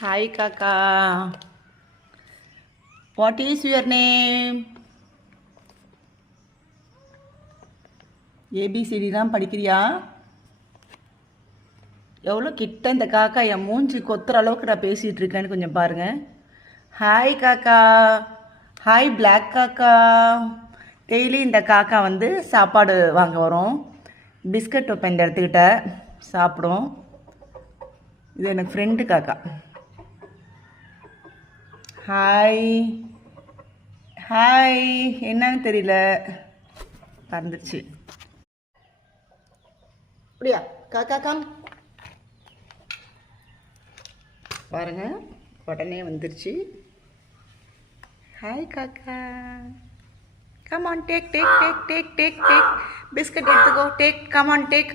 Hi Kaka. What is your name? A B C D தான் படிக்கிறியா? எவ்வளோ கிட்ட இந்த காக்கா என் மூஞ்சி கொத்துற அளவுக்கு நான் பேசிகிட்டு இருக்கேன்னு கொஞ்சம் பாருங்க. ஹாய் காக்கா. ஹாய் பிளாக் காக்கா. டெய்லி இந்த காக்கா வந்து சாப்பாடு வாங்க வரும். பிஸ்கட் வைப்பேன் இந்த இடத்துக்கிட்ட சாப்பிடும். இது எனக்கு ஃப்ரெண்டு காக்கா. Hi hi. என்னன்னு தெரியல, பறந்துருச்சு. அப்படியா காக்கா காம் பாருங்க, உடனே வந்துருச்சு. ஹாய் காக்கா. Come on, take take take take take take biscuit எடுத்துக்கோ. Take, come on take.